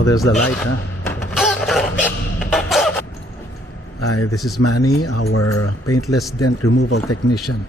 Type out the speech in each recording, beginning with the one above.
Oh, there's the light, huh? Hi, this is Manny, our paintless dent removal technician.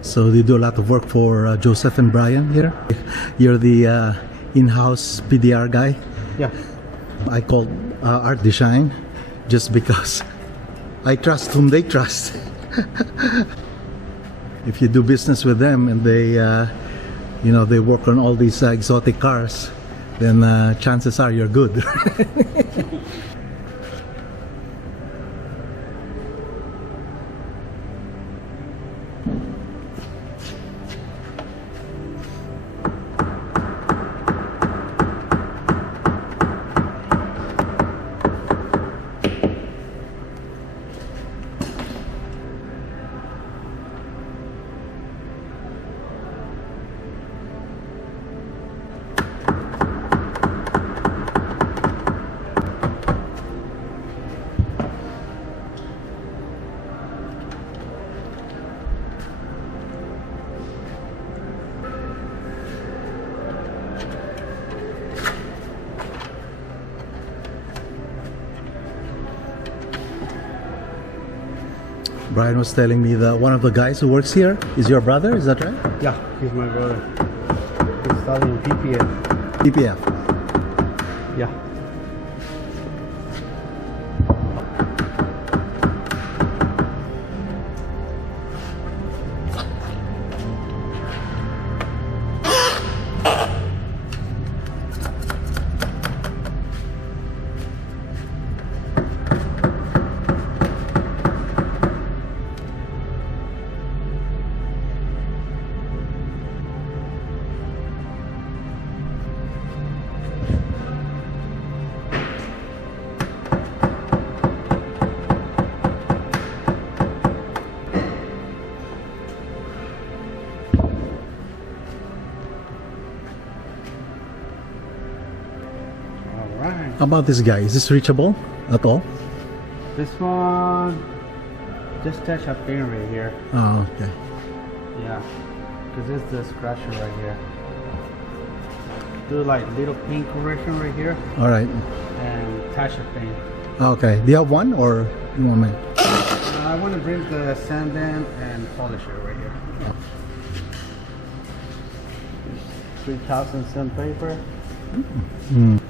So you do a lot of work for Joseph and Brian here. You're the in-house PDR guy. Yeah. I called Art Design just because I trust whom they trust. If you do business with them and they, you know, they work on all these exotic cars, then chances are you're good. Brian was telling me that one of the guys who works here is your brother, is that right? Yeah, he's my brother. He's studying PPF. PPF. Yeah. How about this guy? Is this reachable at all? This one, just touch a pin right here. Oh, okay. Yeah, because it's the scratcher right here. Do like little pin correction right here. All right. And touch a pin. Okay. Do you have one or you want me? I want to bring the sand in and polish it right here. Oh. 3000 sandpaper. Mm.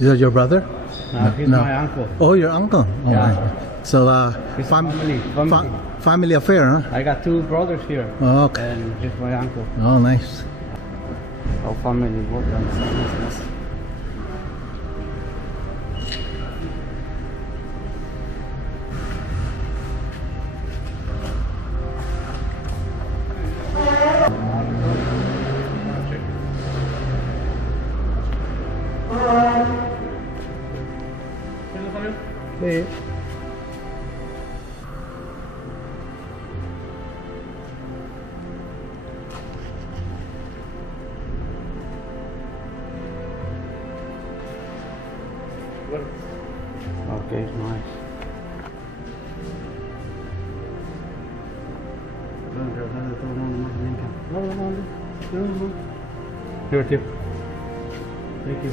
Is that your brother? He's my uncle. Oh, your uncle. Oh, Yeah. right. So, It's family. family affair, huh? I got 2 brothers here. Oh, okay. And he's my uncle. Oh, nice. Our family work on this business. Hey. Okay, nice. Here, tip. Thank you.